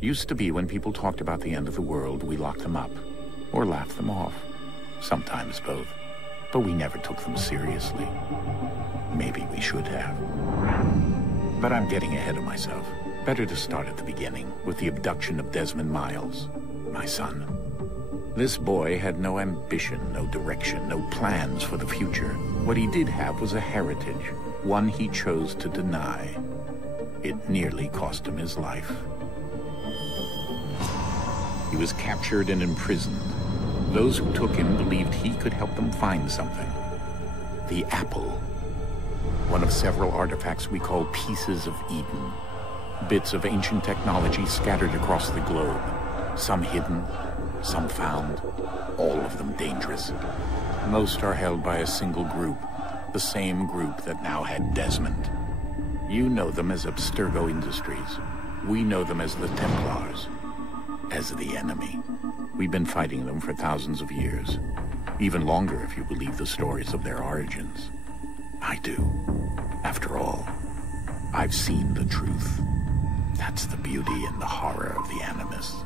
Used to be when people talked about the end of the world, we locked them up. Or laughed them off. Sometimes both. But we never took them seriously. Maybe we should have. But I'm getting ahead of myself. Better to start at the beginning, with the abduction of Desmond Miles, my son. This boy had no ambition, no direction, no plans for the future. What he did have was a heritage, one he chose to deny. It nearly cost him his life. He was captured and imprisoned. Those who took him believed he could help them find something. The apple. One of several artifacts we call pieces of Eden. Bits of ancient technology scattered across the globe. Some hidden, some found, all of them dangerous. Most are held by a single group, the same group that now had Desmond. You know them as Abstergo Industries. We know them as the Templars, as the enemy. We've been fighting them for thousands of years, even longer if you believe the stories of their origins. I do. After all, I've seen the truth. That's the beauty and the horror of the Animus.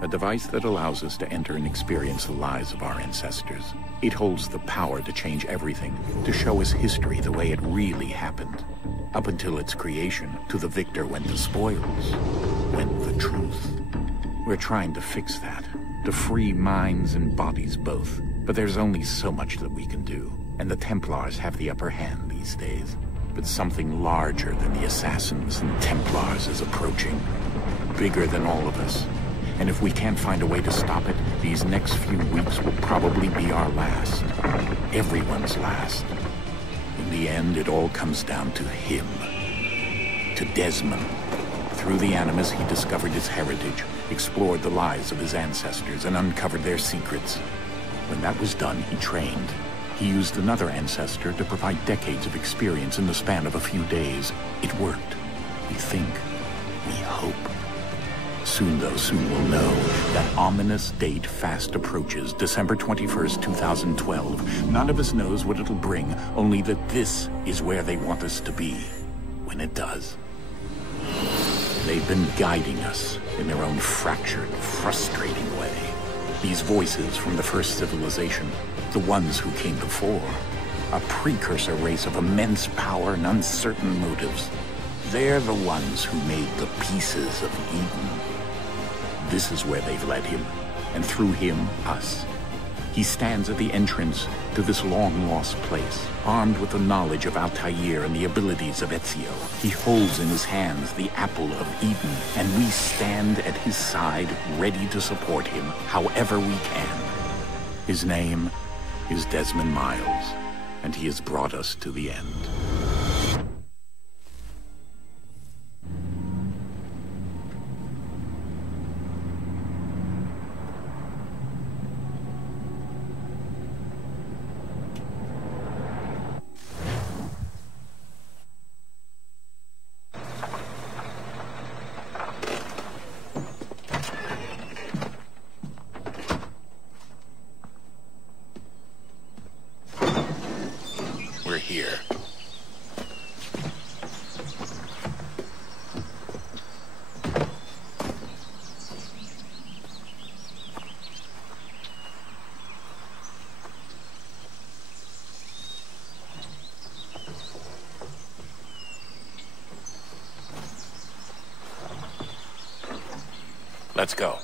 A device that allows us to enter and experience the lives of our ancestors. It holds the power to change everything, to show us history the way it really happened. Up until its creation, to the victor went the spoils, went the truth. We're trying to fix that, to free minds and bodies both. But there's only so much that we can do, and the Templars have the upper hand these days. But something larger than the Assassins and Templars is approaching, bigger than all of us. And if we can't find a way to stop it, these next few weeks will probably be our last. Everyone's last. In the end, it all comes down to him. To Desmond. Through the Animus, he discovered his heritage, explored the lives of his ancestors, and uncovered their secrets. When that was done, he trained. He used another ancestor to provide decades of experience in the span of a few days. It worked. We think. We hope. Soon, though, soon we'll know. That ominous date fast approaches, December 21st, 2012. None of us knows what it'll bring, only that this is where they want us to be, when it does. They've been guiding us in their own fractured, frustrating way. These voices from the first civilization, the ones who came before, a precursor race of immense power and uncertain motives. They're the ones who made the pieces of Eden. This is where they've led him, and through him, us. He stands at the entrance to this long-lost place, armed with the knowledge of Altair and the abilities of Ezio. He holds in his hands the apple of Eden, and we stand at his side, ready to support him however we can. His name is Desmond Miles, and he has brought us to the end. Here. Let's go.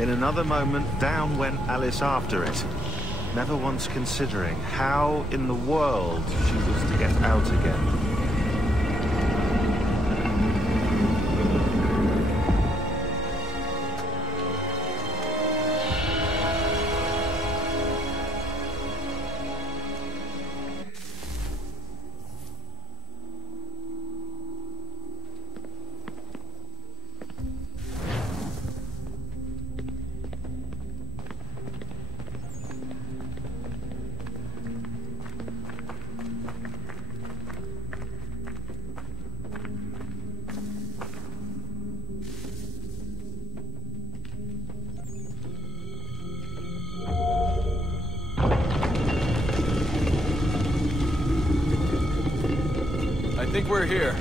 In another moment, down went Alice after it, never once considering how in the world she was to get out again. I think we're here.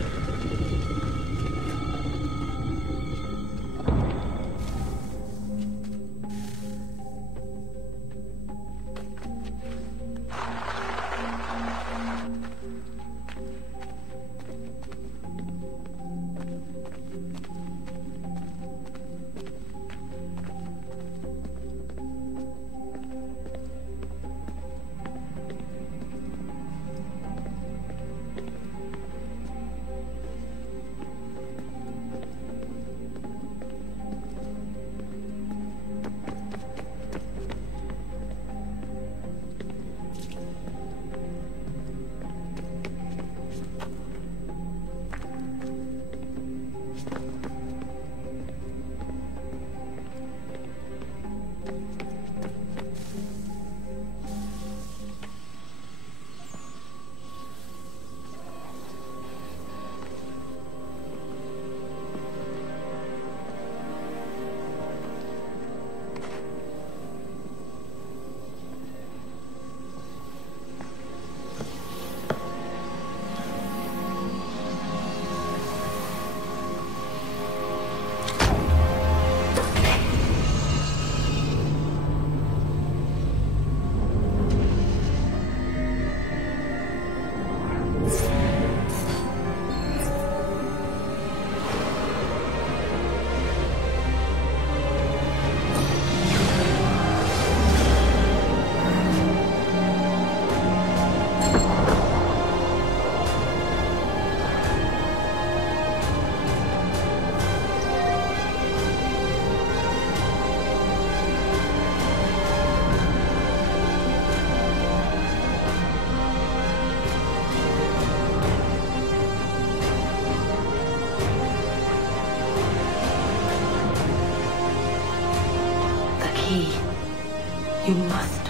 You must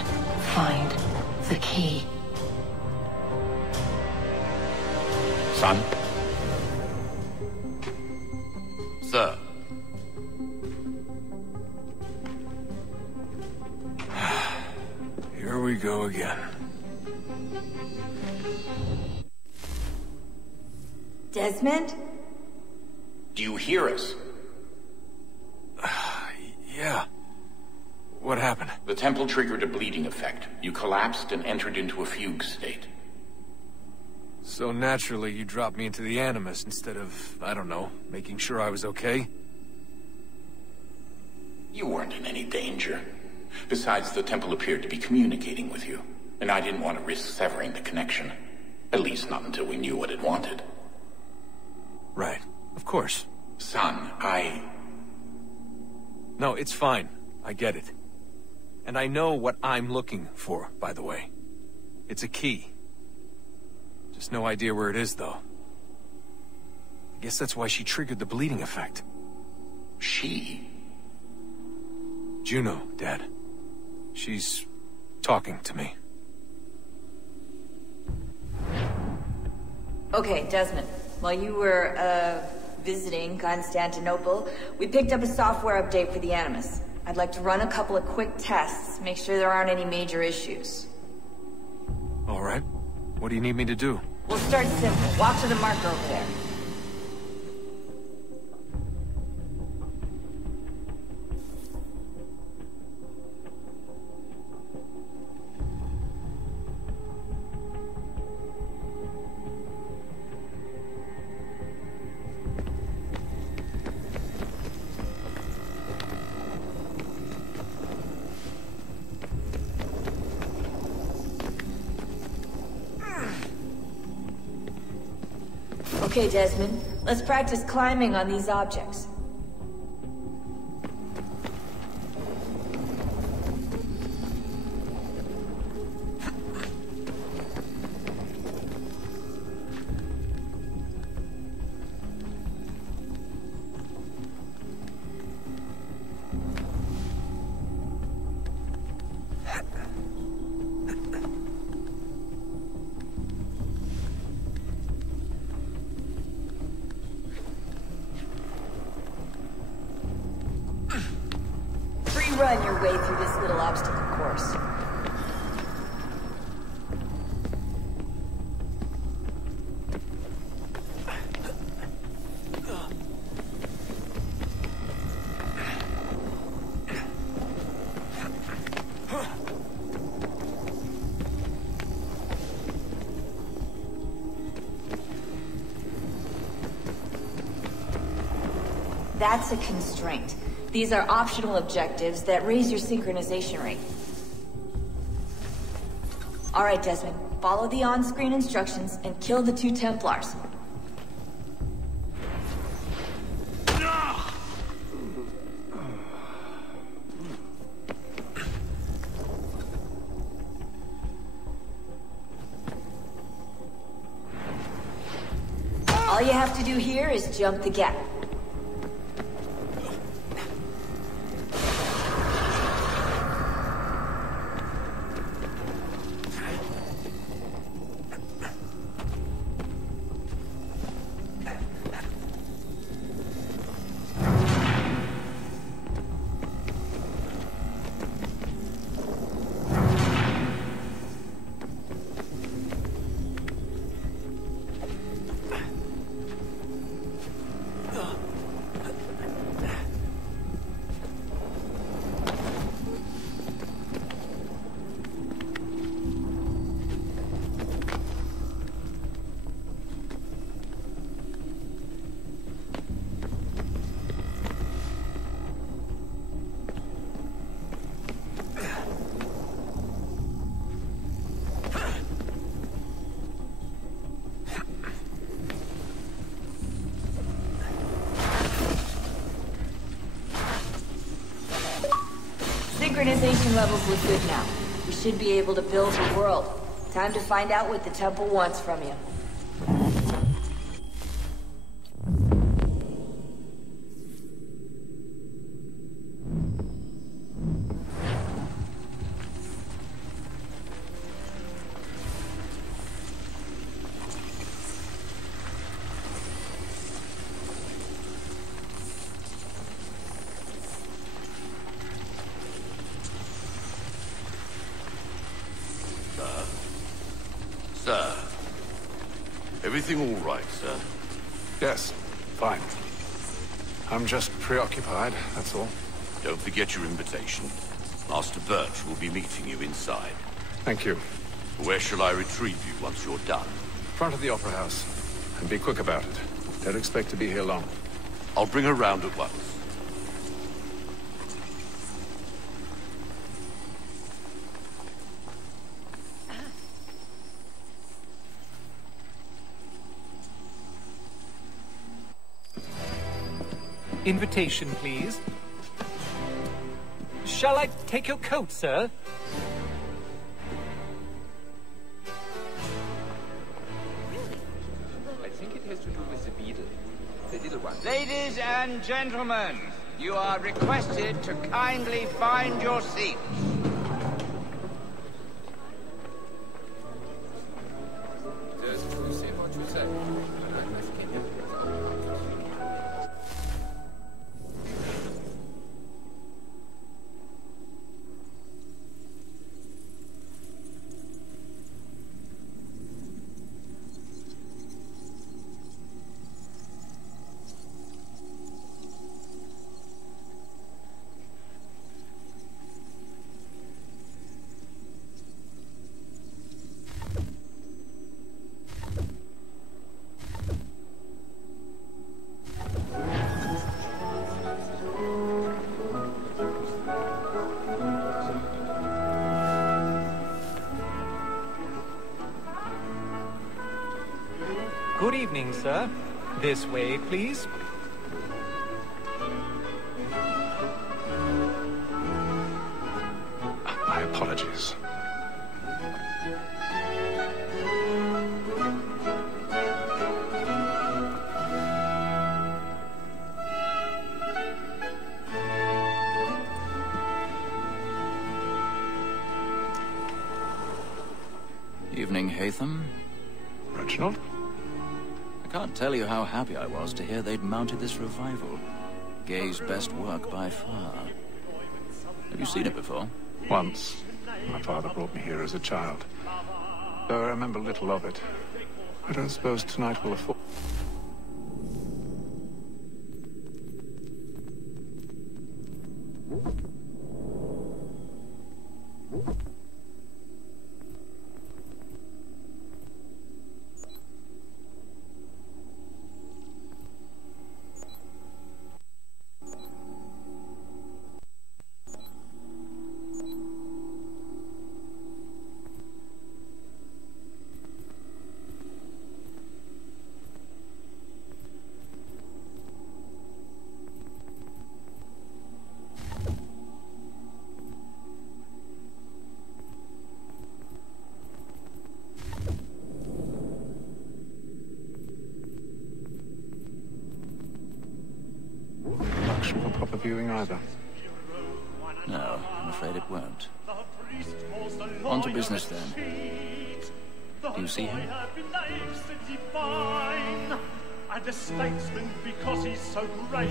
find the key. Son? Sir. Here we go again. Desmond? Do you hear us? Yeah. What happened? The temple triggered a bleeding effect. You collapsed and entered into a fugue state. So naturally, you dropped me into the Animus instead of, I don't know, making sure I was okay? You weren't in any danger. Besides, the temple appeared to be communicating with you, and I didn't want to risk severing the connection. At least not until we knew what it wanted. Right. Of course. Son, No, it's fine. I get it. And I know what I'm looking for, by the way. It's a key. Just no idea where it is, though. I guess that's why she triggered the bleeding effect. She? Juno, Dad. She's talking to me. Okay, Desmond. While you were, visiting Constantinople, we picked up a software update for the Animus. I'd like to run a couple of quick tests, make sure there aren't any major issues. All right. What do you need me to do? We'll start simple. Walk to the marker over there. Okay, Desmond. Let's practice climbing on these objects. Run your way through this little obstacle course. That's a constraint. These are optional objectives that raise your synchronization rate. All right, Desmond. Follow the on-screen instructions and kill the 2 Templars. All you have to do here is jump the gap. Synchronization levels look good now. We should be able to build the world. Time to find out what the temple wants from you. Sir. Everything all right, sir? Yes, fine. I'm just preoccupied, that's all. Don't forget your invitation. Master Birch will be meeting you inside. Thank you. Where shall I retrieve you once you're done? Front of the Opera House. And be quick about it. Don't expect to be here long. I'll bring her round at once. Invitation, please. Shall I take your coat, sir? I think it has to do with the beetle. The little one. Ladies and gentlemen, you are requested to kindly find your seats. Just you say what you say. Good evening, sir. This way, please. My apologies. Evening, Hatham. Reginald? I can't tell you how happy I was to hear they'd mounted this revival. Gay's best work by far. Have you seen it before? Once. My father brought me here as a child. Though I remember little of it. I don't suppose tonight will afford... of a proper viewing either. No, I'm afraid it won't. On to business then. Do you see him? And a statesman because he's so great,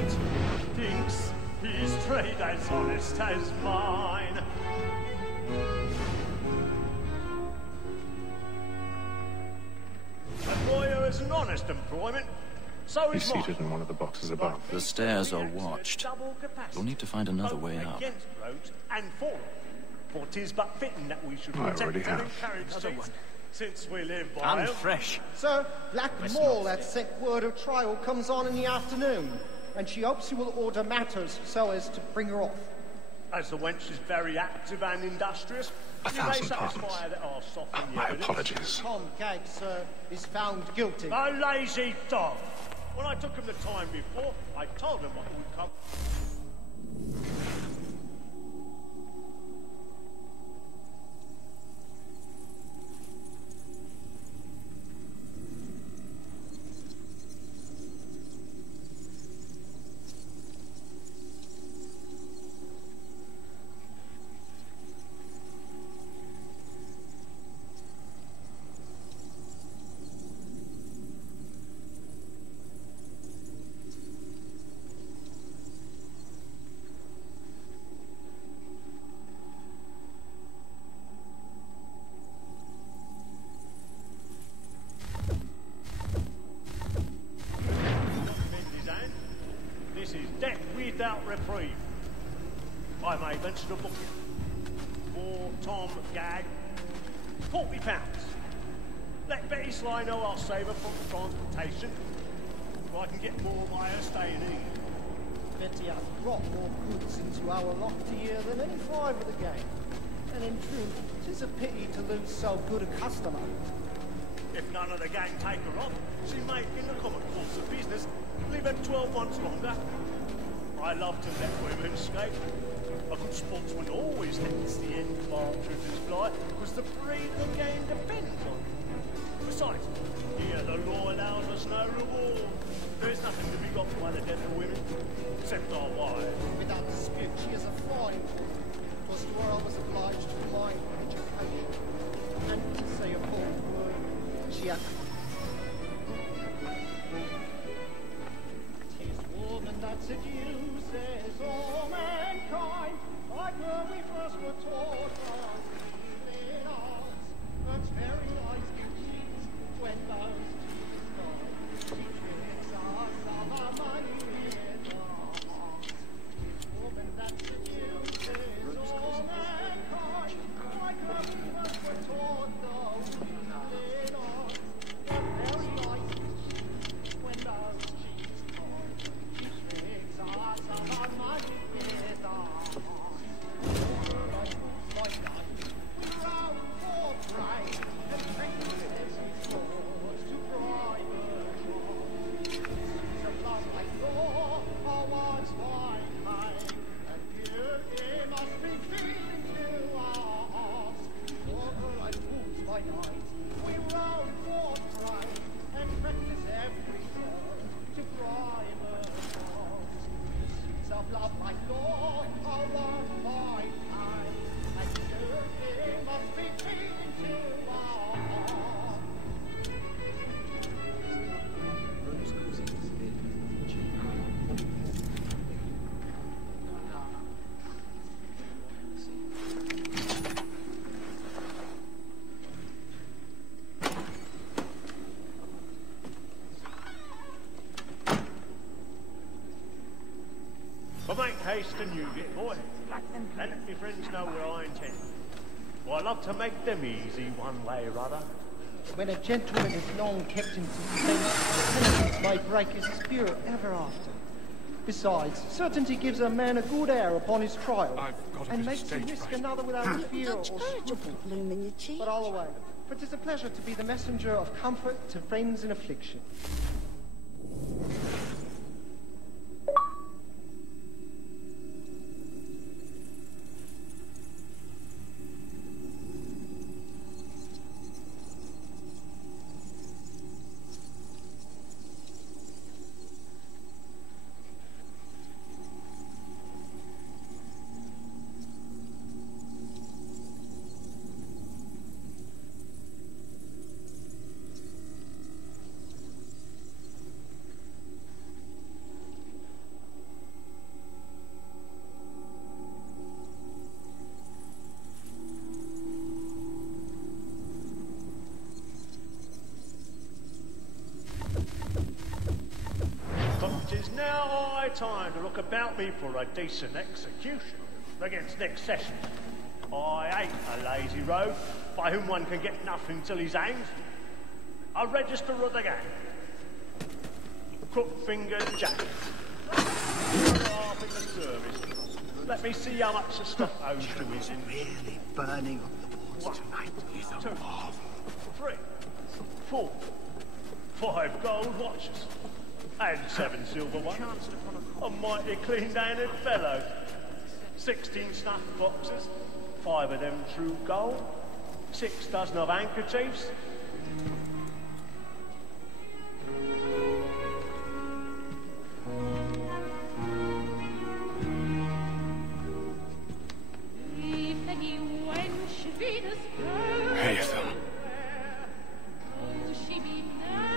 thinks his trade as honest as mine. A lawyer is an honest employment. So He's seated in one of the boxes above. The stairs are watched. You'll need to find another way up. And for it is but fitting that we should I already have. Another one. Since we live by I'm them. fresh. Sir, Black Mole had sent word of trial comes on in the afternoon, and she hopes you will order matters so as to bring her off. As the wench is very active and industrious, A you may thousand satisfy pardons. that I'll soften My your evidence. apologies. Tom Gag, sir, is found guilty. A lazy dog. When I took him the time before, I told him what would come. This is death without reprieve. I may mention a book for Tom Gag. £40. Let Betty Sly know I'll save her from transportation, so I can get more of my staying in. Betty hath brought more goods into our loft here than any five of the gang. And in truth, 'tis a pity to lose so good a customer. If none of the gang take her off, she may, in the common course of business, live her 12 months longer. I love to let women escape. A good sportsman always hits the end of partridge's fly, because the breed of the game depends on it. Besides, here the law allows us no reward. There is nothing to be got by the death of women, except our wives. Without dispute, she is a fine woman. 'Twas to her I was obliged to apply for education. And to say a bold word, she hath... 'Tis woman that seduces all mankind, like her we first were taught on evening arms. But very eyes give cheeks when those cheeks gone. She tricks us of our money with arms. Woman that seduces all mankind, like her we first were taught those evening arms. But very eyes give cheeks when those cheeks gone. She tricks us of our money with arms. Like Nice to know you, boy. Let me friends know where I intend. Well, I love to make them easy one way or other. When a gentleman is long kept in suspense, penitence may break his spirit ever after. Besides, certainty gives a man a good air upon his trial, and makes him risk another without fear or scruple. But all away, for 'tis a pleasure to be the messenger of comfort to friends in affliction. It's now high time to look about me for a decent execution against next session. I hate a lazy rogue by whom one can get nothing till he's hanged. A register of the gang. Crook-fingered Jack. Half in the service. Let me see how much the stuff owes to his really burning on the boards tonight. He's a 2, 3, 4, 5 gold watches. And 7 silver ones. A mighty clean-handed fellow. 16 snuff boxes. 5 of them true gold. 6 dozen of handkerchiefs. Haytham.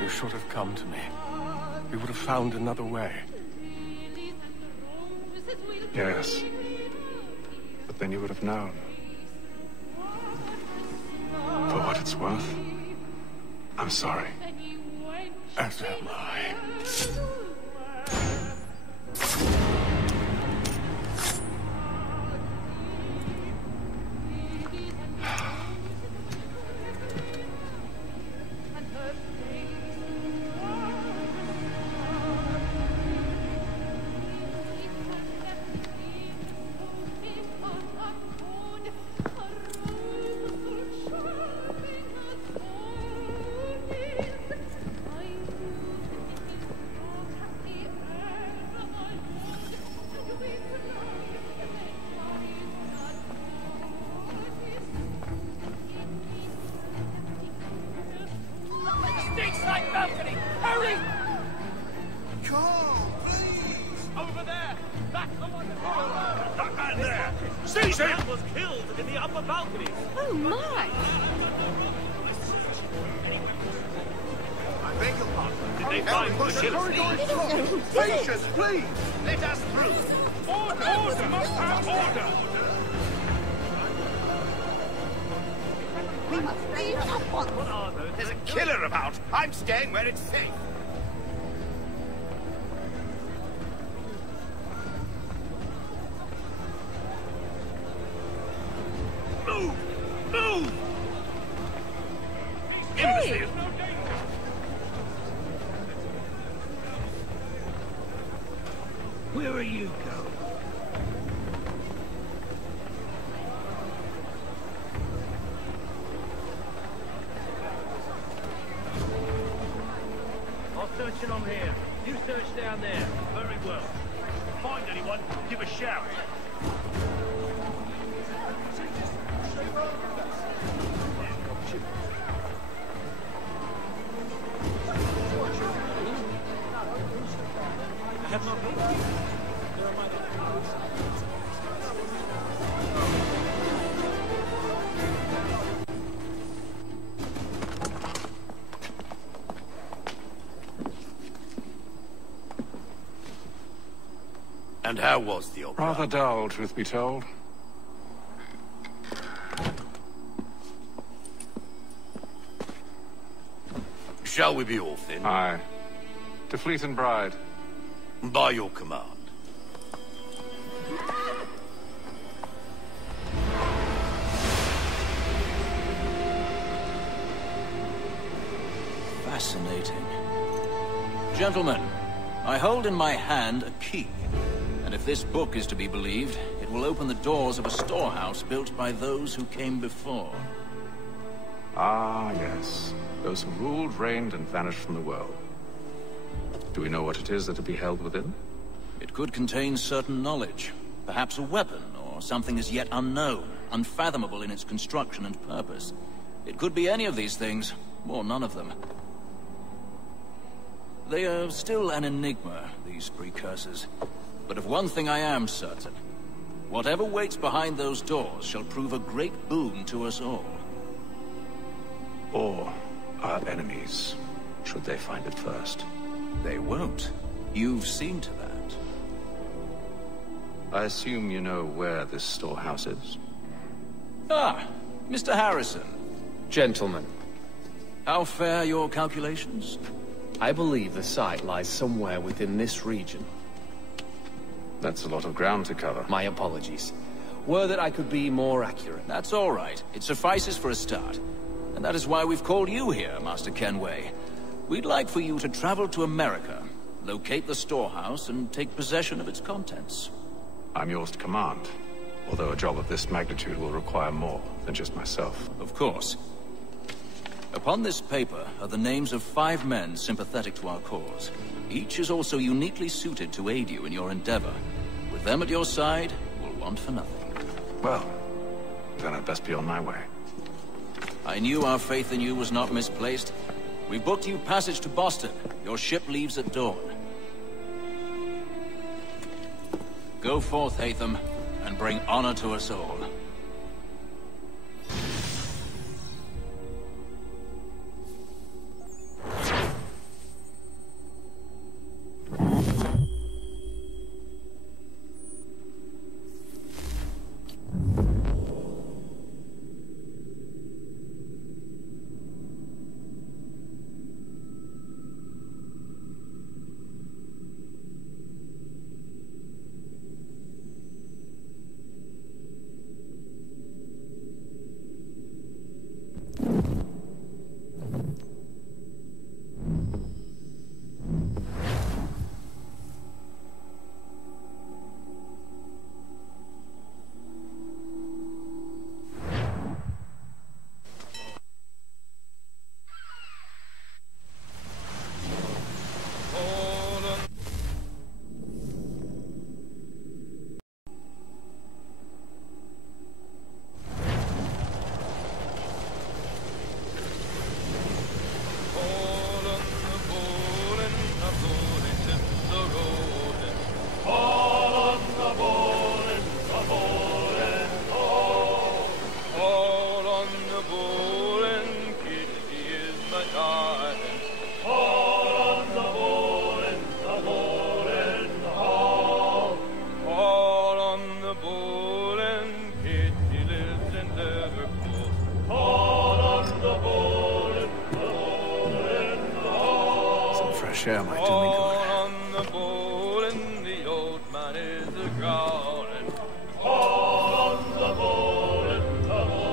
You should have come to me. We would have found another way. Yes. But then you would have known. For what it's worth, I'm sorry. As am I. Patience, please! Let us through! Order! Must have order! We must leave at once! What are those? There's a killer about! I'm staying where it's safe! Move! Move! Imbecile! Where are you going? I'll search along here. You search down there. Very well. Find anyone, give a shout. I have not heard. And how was the opera? Rather dull, truth be told. Shall we be off then? Aye. To Fleet and Bride. By your command. Fascinating. Gentlemen, I hold in my hand a key. And if this book is to be believed, it will open the doors of a storehouse built by those who came before. Ah, yes. Those who ruled, reigned, and vanished from the world. Do we know what it is that will be held within? It could contain certain knowledge. Perhaps a weapon, or something as yet unknown, unfathomable in its construction and purpose. It could be any of these things, or none of them. They are still an enigma, these precursors. But of one thing I am certain. Whatever waits behind those doors shall prove a great boon to us all. Or our enemies, should they find it first. They won't. You've seen to that. I assume you know where this storehouse is? Ah, Mr. Harrison. Gentlemen. How fare your calculations? I believe the site lies somewhere within this region. That's a lot of ground to cover. My apologies. Were that I could be more accurate. That's all right. It suffices for a start. And that is why we've called you here, Master Kenway. We'd like for you to travel to America, locate the storehouse, and take possession of its contents. I'm yours to command, although a job of this magnitude will require more than just myself. Of course. Upon this paper are the names of 5 men sympathetic to our cause. Each is also uniquely suited to aid you in your endeavor. With them at your side, you'll want for nothing. Well, then I'd best be on my way. I knew our faith in you was not misplaced. We booked you passage to Boston. Your ship leaves at dawn. Go forth, Hatham, and bring honor to us all. Share my doing good. On the bowl and the old man is a growling. On the bowl and the bowl.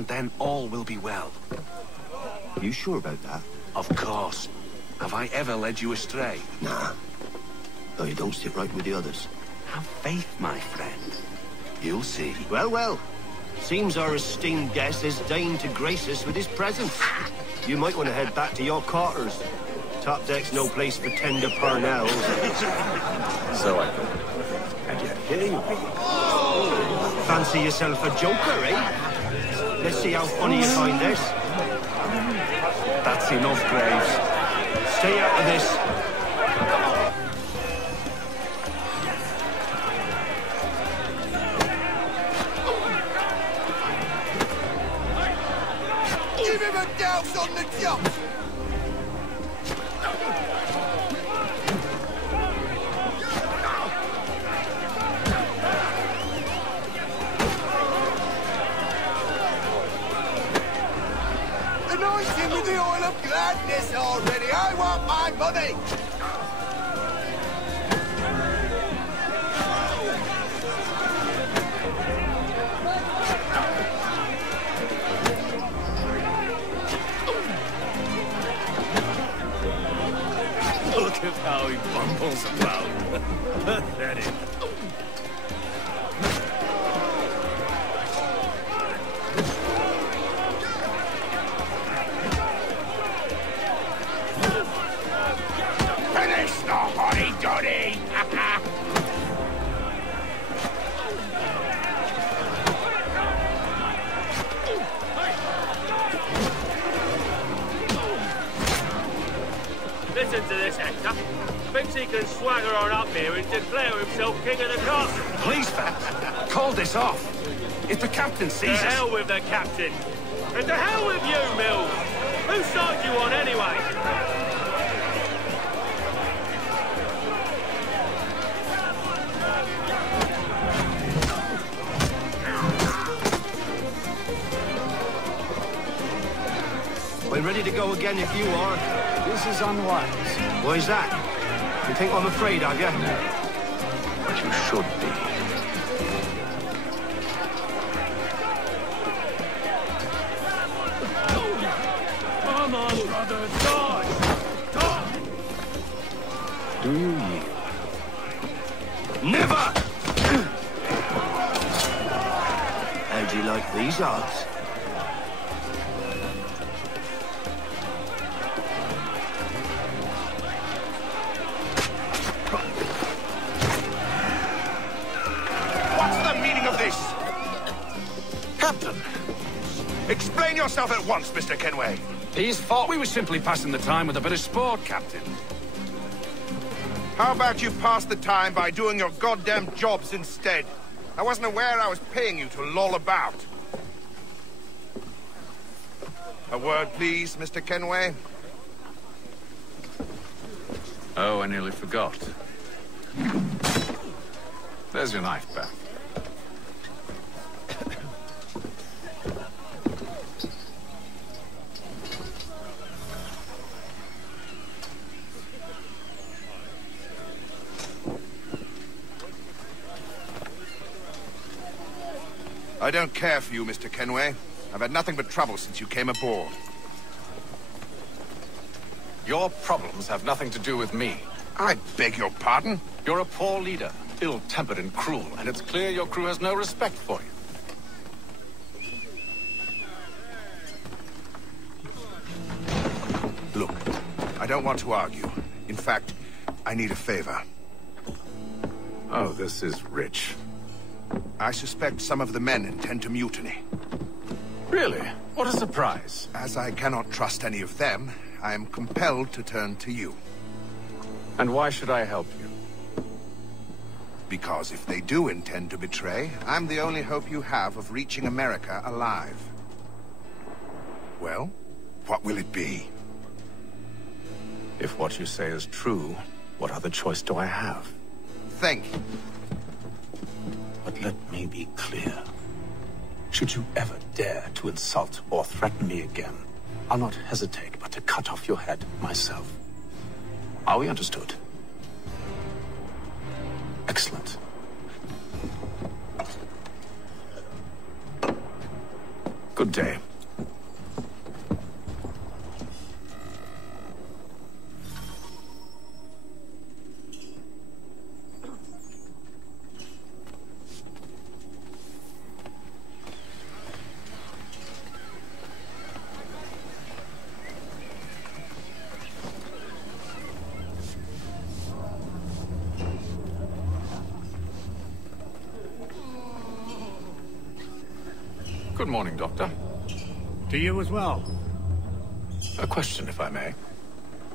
and then all will be well. You sure about that? Of course. Have I ever led you astray? Nah. Though you don't sit right with the others. Have faith, my friend. You'll see. Well, well. Seems our esteemed guest has deigned to grace us with his presence. You might want to head back to your quarters. Top deck's no place for tender parnells. So I thought. And yet here you be. Fancy yourself a joker, eh? Let's see how funny you find this. That's enough, Graves. Stay out of this. Give him a douse on the jump! Anoint him with the oil of gladness already! I want my money! Look at how he bumbles about. Pathetic. Finish the hotty-dotty! Listen to this, Hector. Thinks he can swagger on up here and declare himself king of the castle. Please, Fats, call this off. If the captain sees us... To hell with the captain. And to hell with you, Mills. Whose side you on, anyway? We're ready to go again if you are. This is unwise. Why's that? You think I'm afraid of you? No. But you should be. Come on, brother, die! Die! Do you yield? Never! How'd you like these odds? Captain! Explain yourself at once, Mr. Kenway. His fault. We were simply passing the time with a bit of sport, Captain. How about you pass the time by doing your goddamn jobs instead? I wasn't aware I was paying you to loll about. A word, please, Mr. Kenway. Oh, I nearly forgot. There's your knife back. I don't care for you, Mr. Kenway. I've had nothing but trouble since you came aboard. Your problems have nothing to do with me. I beg your pardon? You're a poor leader, ill-tempered and cruel, and it's clear your crew has no respect for you. Look, I don't want to argue. In fact, I need a favor. Oh, this is rich. I suspect some of the men intend to mutiny. Really? What a surprise. As I cannot trust any of them, I am compelled to turn to you. And why should I help you? Because if they do intend to betray, I'm the only hope you have of reaching America alive. Well, what will it be? If what you say is true, what other choice do I have? Think. But let me be clear. Should you ever dare to insult or threaten me again, I'll not hesitate but to cut off your head myself. Are we understood? Excellent. Good day. Good morning, Doctor. To you as well. A question, if I may.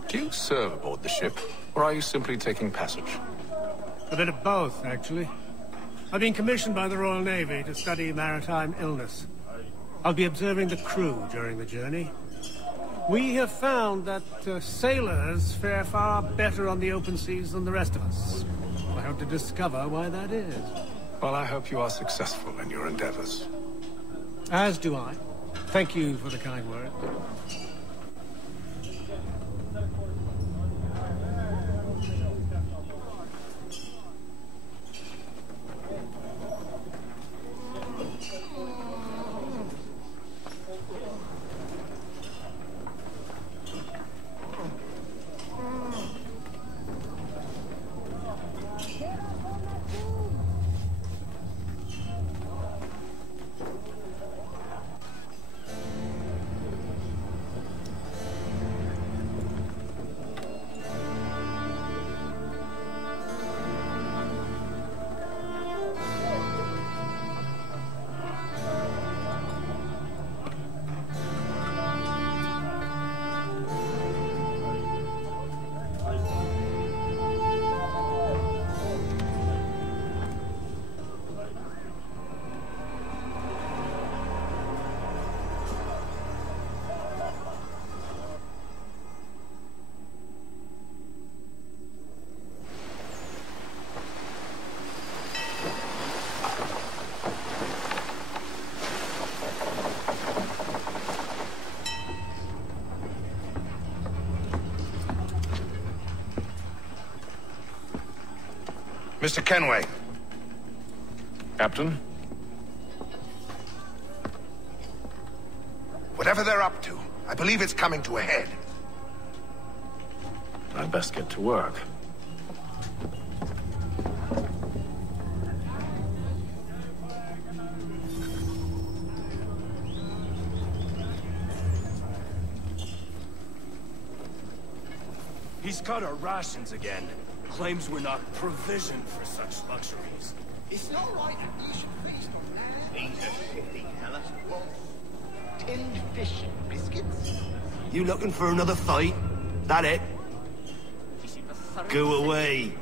Do you serve aboard the ship, or are you simply taking passage? A bit of both, actually. I've been commissioned by the Royal Navy to study maritime illness. I'll be observing the crew during the journey. We have found that sailors fare far better on the open seas than the rest of us. I hope to discover why that is. Well, I hope you are successful in your endeavors. As do I. Thank you for the kind word. Mr. Kenway. Captain? Whatever they're up to, I believe it's coming to a head. I'd best get to work. He's cut our rations again. Claims we're not provisioned for such luxuries. It's not right that you should feast on that. He's a shitty fella. What? Tinned fish and biscuits? You looking for another fight? That it? Go away.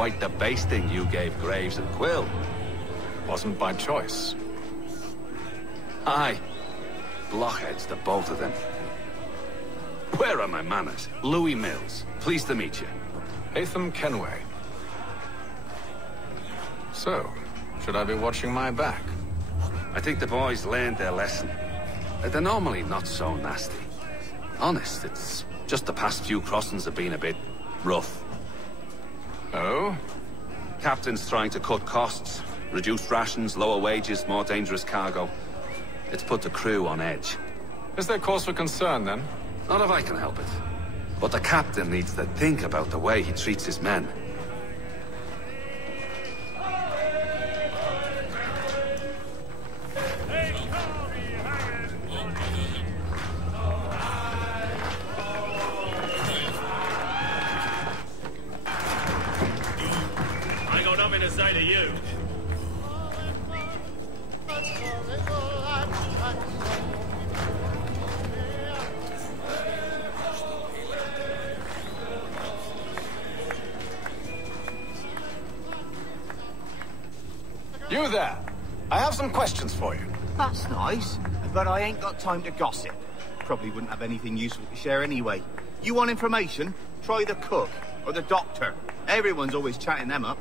quite the basting you gave Graves and Quill. Wasn't by choice. Aye. Blockheads, the both of them. Where are my manners? Louis Mills. Pleased to meet you. Hatham Kenway. So, should I be watching my back? I think the boys learned their lesson. They're normally not so nasty. Honest, it's just the past few crossings have been a bit rough. Oh? Captain's trying to cut costs. Reduced rations, lower wages, more dangerous cargo. It's put the crew on edge. Is there cause for concern, then? Not if I can help it. But the captain needs to think about the way he treats his men. I got nothing to say to you. You there! I have some questions for you. That's nice, but I ain't got time to gossip. Probably wouldn't have anything useful to share anyway. You want information? Try the cook or the doctor. Everyone's always chatting them up.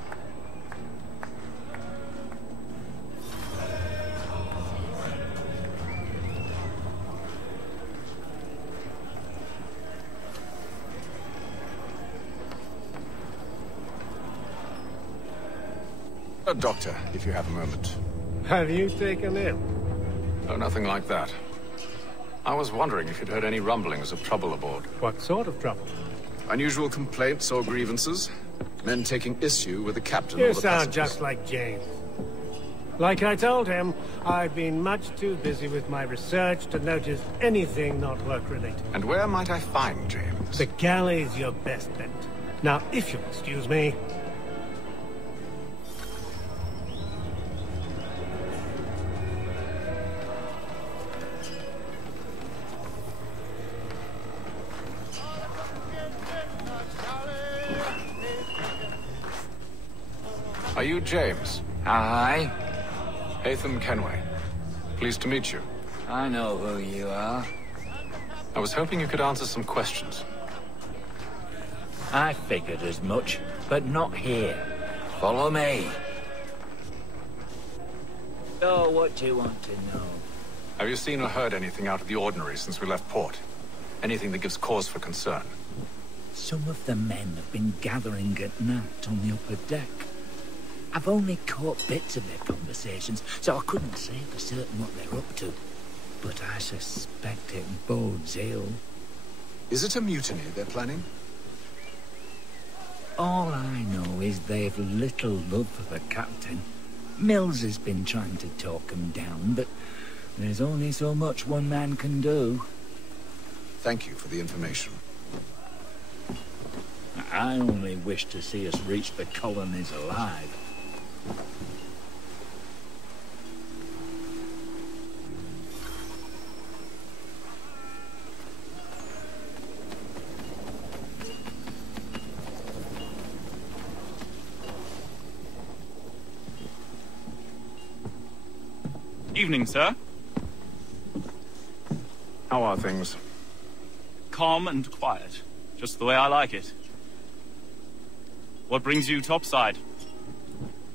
Doctor, if you have a moment. Have you taken ill? Oh, nothing like that. I was wondering if you'd heard any rumblings of trouble aboard. What sort of trouble? Unusual complaints or grievances? Men taking issue with the captain You or the sound passengers? just like James. Like I told him, I've been much too busy with my research to notice anything not work-related. And where might I find James? The galley's your best bet. Now, if you'll excuse me... Are you James? Aye. Hatham Kenway. Pleased to meet you. I know who you are. I was hoping you could answer some questions. I figured as much, but not here. Follow me. So, what do you want to know? Have you seen or heard anything out of the ordinary since we left port? Anything that gives cause for concern? Some of the men have been gathering at night on the upper deck. I've only caught bits of their conversations, so I couldn't say for certain what they're up to. But I suspect it bodes ill. Is it a mutiny they're planning? All I know is they've little love for the captain. Mills has been trying to talk him down, but there's only so much one man can do. Thank you for the information. I only wish to see us reach the colonies alive. Evening, sir. How are things? Calm and quiet. Just the way I like it. What brings you topside?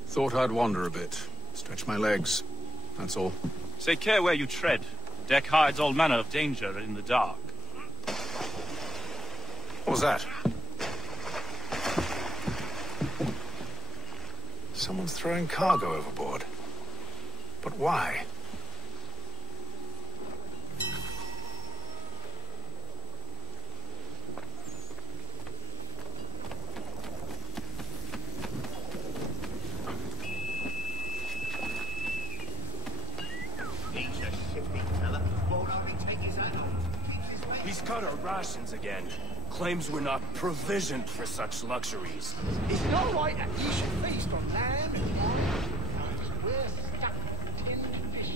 Thought I'd wander a bit. Stretch my legs. That's all. Take care where you tread. The deck hides all manner of danger in the dark. What was that? Someone's throwing cargo overboard. But why? He's cut our rations again. Claims we're not provisioned for such luxuries. Is it all right that you should feast on lamb and wine? We're stuck with 10 fish.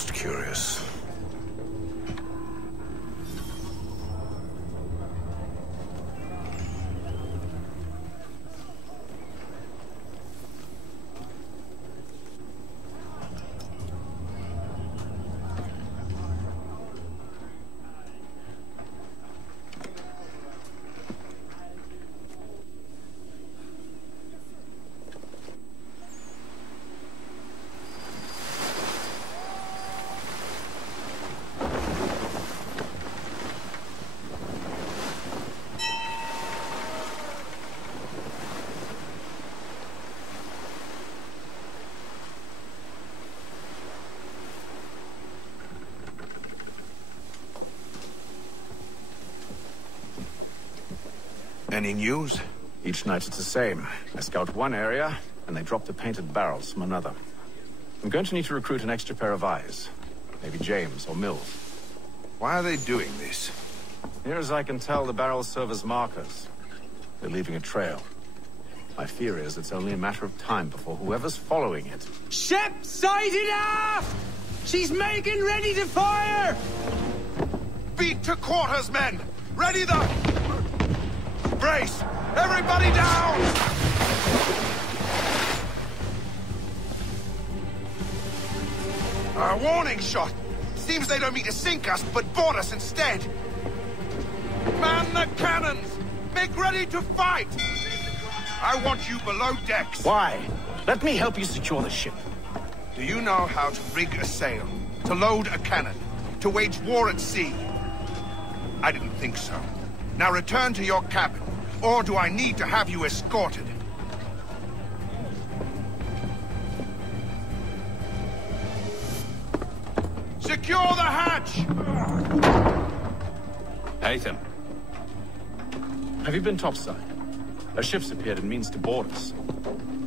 Most curious. Any news? Each night it's the same. I scout one area, and they drop the painted barrels from another. I'm going to need to recruit an extra pair of eyes. Maybe James or Mills. Why are they doing this? Near as I can tell, the barrels serve as markers. They're leaving a trail. My fear is it's only a matter of time before whoever's following it... Ship sighted aft! She's making ready to fire! Beat to quarters, men! Ready the... Brace! Everybody down! A warning shot! Seems they don't mean to sink us, but board us instead! Man the cannons! Make ready to fight! I want you below decks! Why? Let me help you secure the ship. Do you know how to rig a sail? To load a cannon? To wage war at sea? I didn't think so. Now return to your cabin. Or do I need to have you escorted? Secure the hatch! Haytham. Have you been topside? A ship's appeared and means to board us.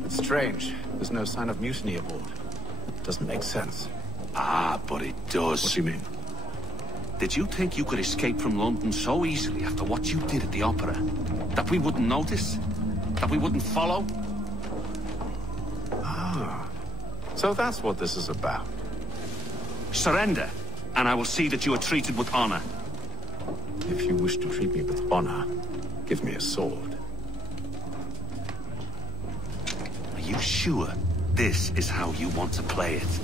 It's strange. There's no sign of mutiny aboard. Doesn't make sense. Ah, but it does. What do you mean? Did you think you could escape from London so easily after what you did at the opera? That we wouldn't notice? That we wouldn't follow? Ah. So that's what this is about. Surrender, and I will see that you are treated with honor. If you wish to treat me with honor, give me a sword. Are you sure this is how you want to play it?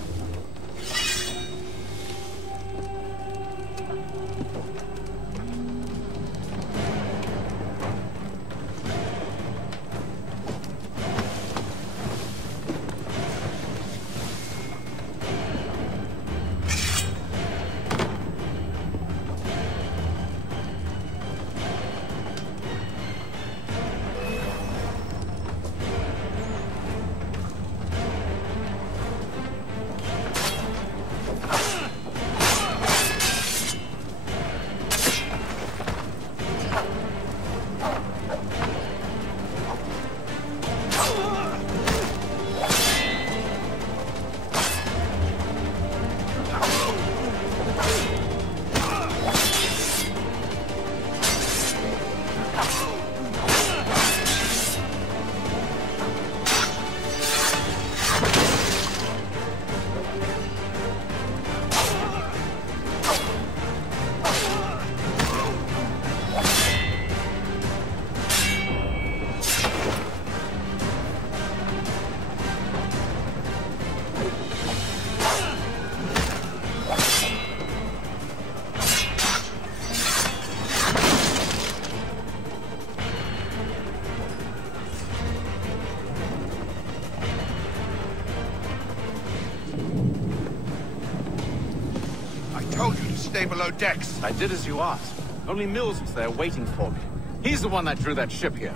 Stay below decks. I did as you asked. Only Mills was there waiting for me. He's the one that drew that ship here.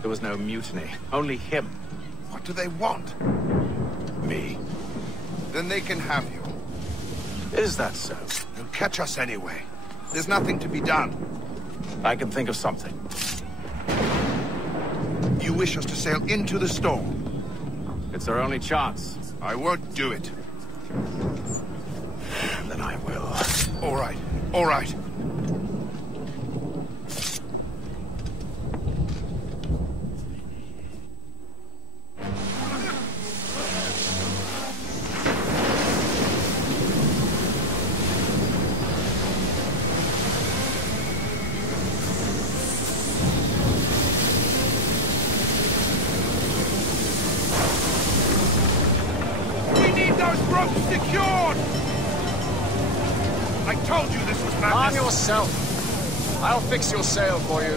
There was no mutiny. Only him. What do they want? Me. Then they can have you. Is that so? You'll catch us anyway. There's nothing to be done. I can think of something. You wish us to sail into the storm? It's our only chance. I won't do it. Then I will. All right. All right. I told you this was madness! Calm yourself. I'll fix your sail for you.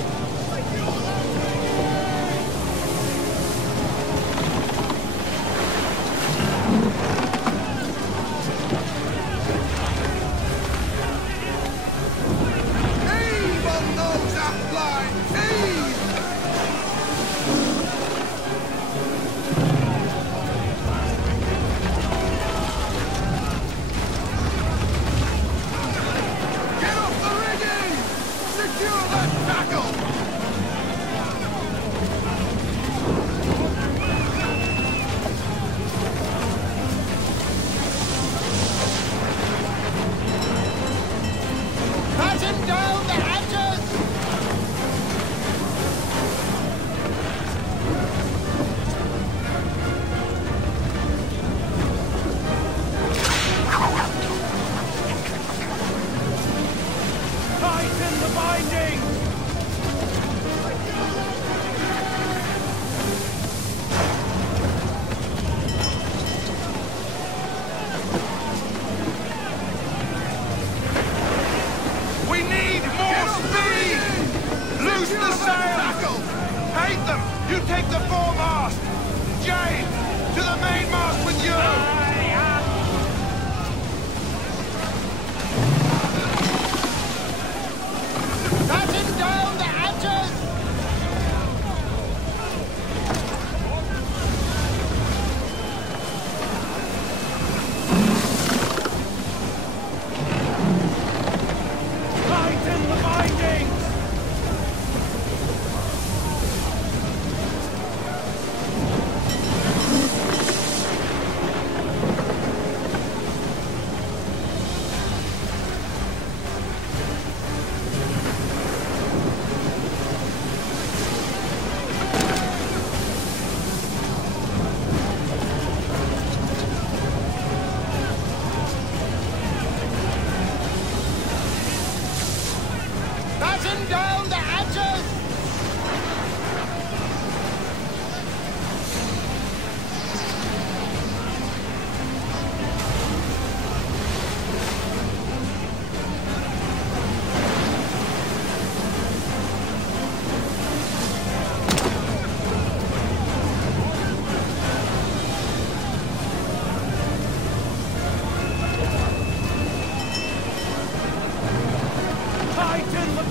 Tighten the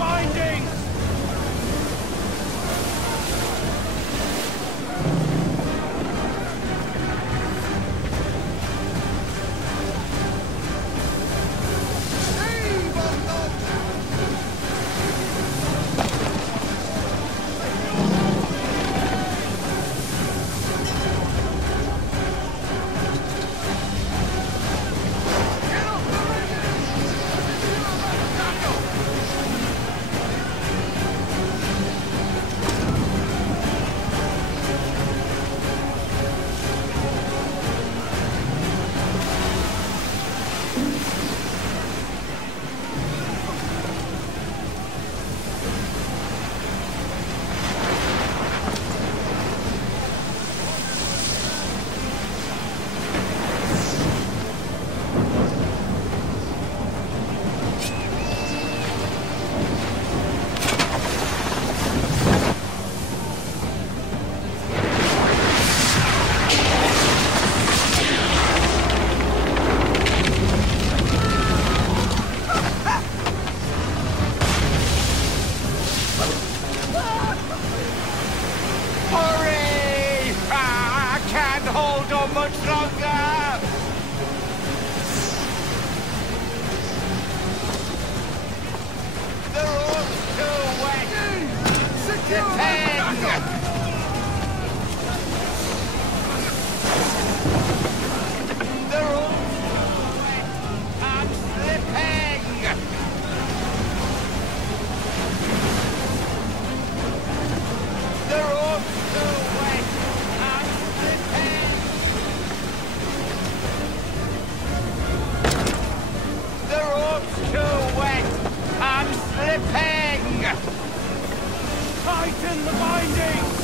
bindings!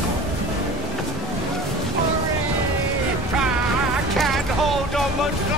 Hurry! I can't hold on much longer!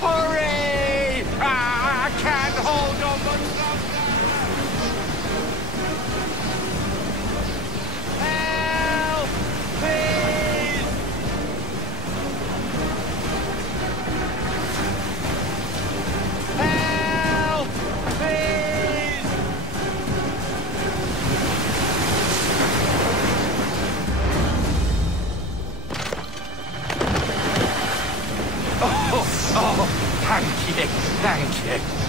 Hurry! I can't hold on much longer! Help! Please! Help! Please! Oh, thank you, thank you.